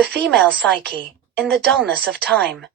The female psyche, in the dullness of time.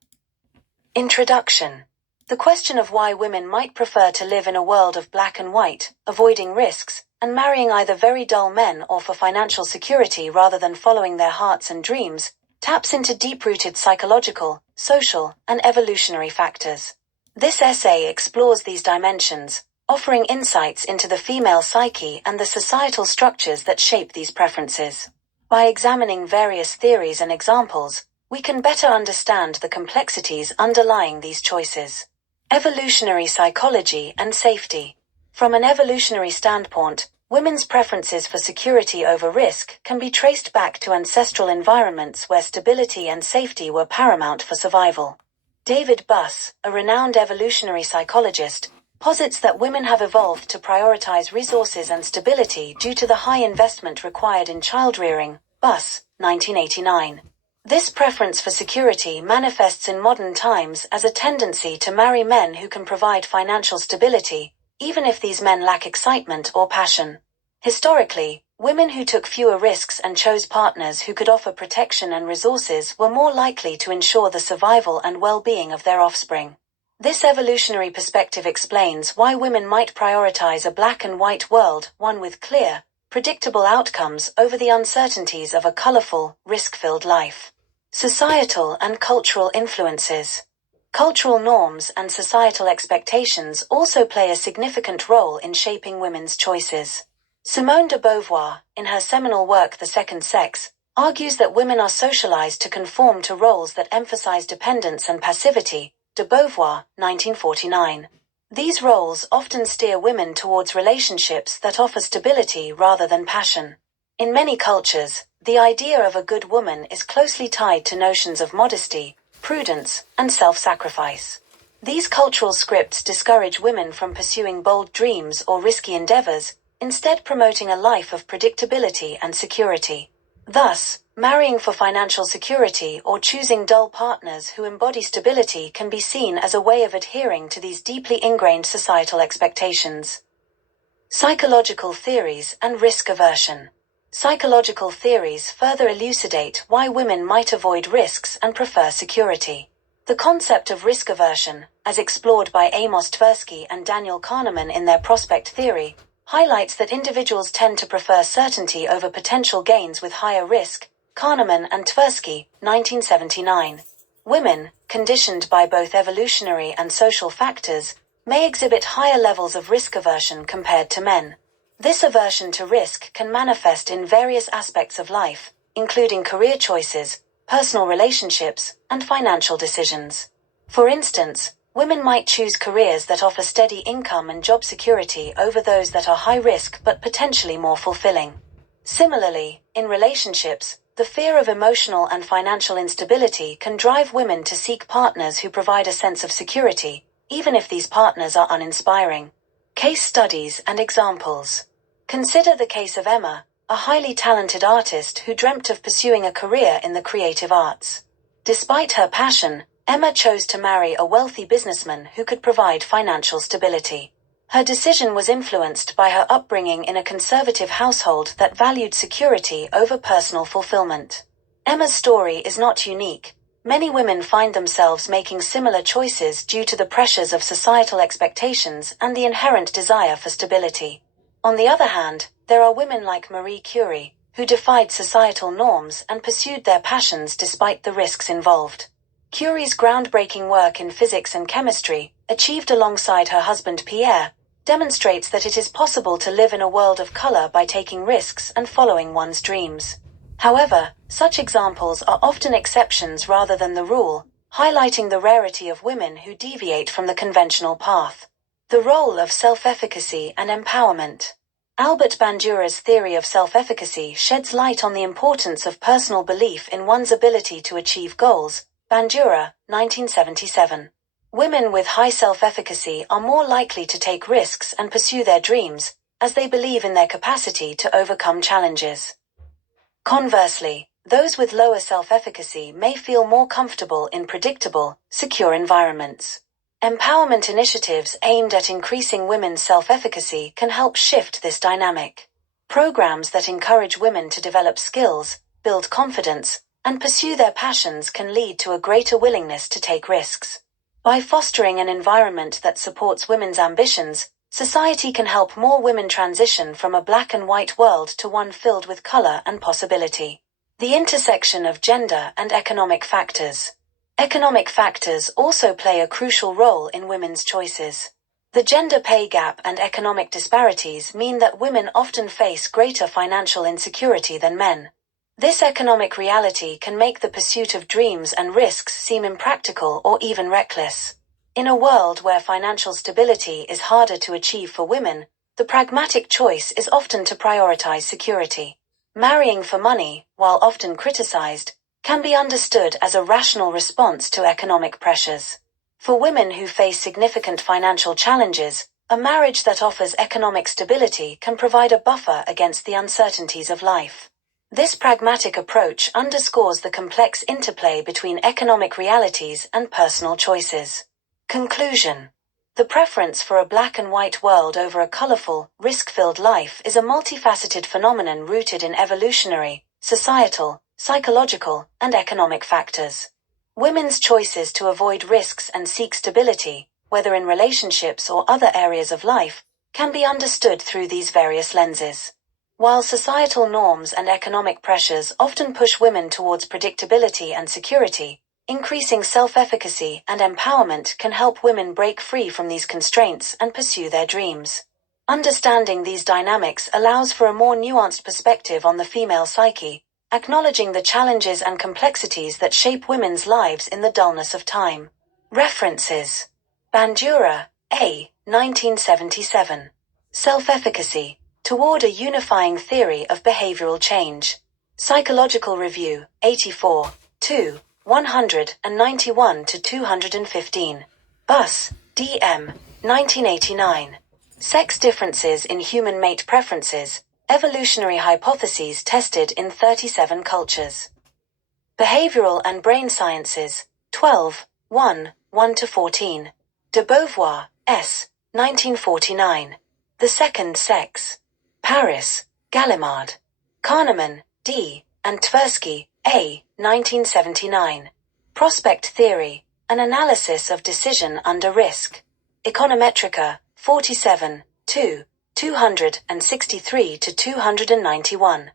Introduction. The question of why women might prefer to live in a world of black and white, avoiding risks, and marrying either very dull men or for financial security rather than following their hearts and dreams, taps into deep-rooted psychological, social, and evolutionary factors. This essay explores these dimensions, offering insights into the female psyche and the societal structures that shape these preferences. By examining various theories and examples, we can better understand the complexities underlying these choices. Evolutionary psychology and safety. From an evolutionary standpoint, women's preferences for security over risk can be traced back to ancestral environments where stability and safety were paramount for survival. David Buss, a renowned evolutionary psychologist, posits that women have evolved to prioritize resources and stability due to the high investment required in childrearing. Buss, 1989. This preference for security manifests in modern times as a tendency to marry men who can provide financial stability, even if these men lack excitement or passion. Historically, women who took fewer risks and chose partners who could offer protection and resources were more likely to ensure the survival and well-being of their offspring. This evolutionary perspective explains why women might prioritize a black and white world, one with clear, predictable outcomes over the uncertainties of a colorful, risk-filled life. Societal and cultural influences. Cultural norms and societal expectations also play a significant role in shaping women's choices. Simone de Beauvoir, in her seminal work The Second Sex, argues that women are socialized to conform to roles that emphasize dependence and passivity. De Beauvoir, 1949. These roles often steer women towards relationships that offer stability rather than passion. In many cultures, the idea of a good woman is closely tied to notions of modesty, prudence, and self-sacrifice. These cultural scripts discourage women from pursuing bold dreams or risky endeavors, instead promoting a life of predictability and security. Thus, marrying for financial security or choosing dull partners who embody stability can be seen as a way of adhering to these deeply ingrained societal expectations. Psychological theories and risk aversion. Psychological theories further elucidate why women might avoid risks and prefer security. The concept of risk aversion, as explored by Amos Tversky and Daniel Kahneman in their prospect theory, highlights that individuals tend to prefer certainty over potential gains with higher risk. Kahneman and Tversky, 1979. Women, conditioned by both evolutionary and social factors, may exhibit higher levels of risk aversion compared to men. This aversion to risk can manifest in various aspects of life, including career choices, personal relationships, and financial decisions. For instance, women might choose careers that offer steady income and job security over those that are high risk but potentially more fulfilling. Similarly, in relationships, the fear of emotional and financial instability can drive women to seek partners who provide a sense of security, even if these partners are uninspiring. Case studies and examples. Consider the case of Emma, a highly talented artist who dreamt of pursuing a career in the creative arts. Despite her passion, Emma chose to marry a wealthy businessman who could provide financial stability. Her decision was influenced by her upbringing in a conservative household that valued security over personal fulfillment. Emma's story is not unique. Many women find themselves making similar choices due to the pressures of societal expectations and the inherent desire for stability. On the other hand, there are women like Marie Curie, who defied societal norms and pursued their passions despite the risks involved. Curie's groundbreaking work in physics and chemistry, achieved alongside her husband Pierre, demonstrates that it is possible to live in a world of color by taking risks and following one's dreams. However, such examples are often exceptions rather than the rule, highlighting the rarity of women who deviate from the conventional path. The role of self-efficacy and empowerment. Albert Bandura's theory of self-efficacy sheds light on the importance of personal belief in one's ability to achieve goals. Bandura, 1977. Women with high self-efficacy are more likely to take risks and pursue their dreams, as they believe in their capacity to overcome challenges. Conversely, those with lower self-efficacy may feel more comfortable in predictable, secure environments. Empowerment initiatives aimed at increasing women's self-efficacy can help shift this dynamic. Programs that encourage women to develop skills, build confidence, and pursue their passions can lead to a greater willingness to take risks. By fostering an environment that supports women's ambitions, society can help more women transition from a black and white world to one filled with color and possibility. The intersection of gender and economic factors. Economic factors also play a crucial role in women's choices. The gender pay gap and economic disparities mean that women often face greater financial insecurity than men. This economic reality can make the pursuit of dreams and risks seem impractical or even reckless. In a world where financial stability is harder to achieve for women, the pragmatic choice is often to prioritize security. Marrying for money, while often criticized, can be understood as a rational response to economic pressures. For women who face significant financial challenges, a marriage that offers economic stability can provide a buffer against the uncertainties of life. This pragmatic approach underscores the complex interplay between economic realities and personal choices. Conclusion. The preference for a black and white world over a colorful, risk-filled life is a multifaceted phenomenon rooted in evolutionary, societal, psychological, and economic factors. Women's choices to avoid risks and seek stability, whether in relationships or other areas of life, can be understood through these various lenses. While societal norms and economic pressures often push women towards predictability and security, increasing self-efficacy and empowerment can help women break free from these constraints and pursue their dreams. Understanding these dynamics allows for a more nuanced perspective on the female psyche, acknowledging the challenges and complexities that shape women's lives in the dullness of time. References. Bandura, A. 1977. Self-Efficacy, Toward a Unifying Theory of Behavioral Change. Psychological Review, 84, 2, 191-215. Buss, D.M., 1989. Sex Differences in Human Mate Preferences, Evolutionary Hypotheses Tested in 37 Cultures. Behavioral and Brain Sciences, 12, 1-14. De Beauvoir, S., 1949. The Second Sex. Paris, Gallimard. Kahneman, D., and Tversky, A., 1979. Prospect Theory, An Analysis of Decision Under Risk. Econometrica, 47, 263-291.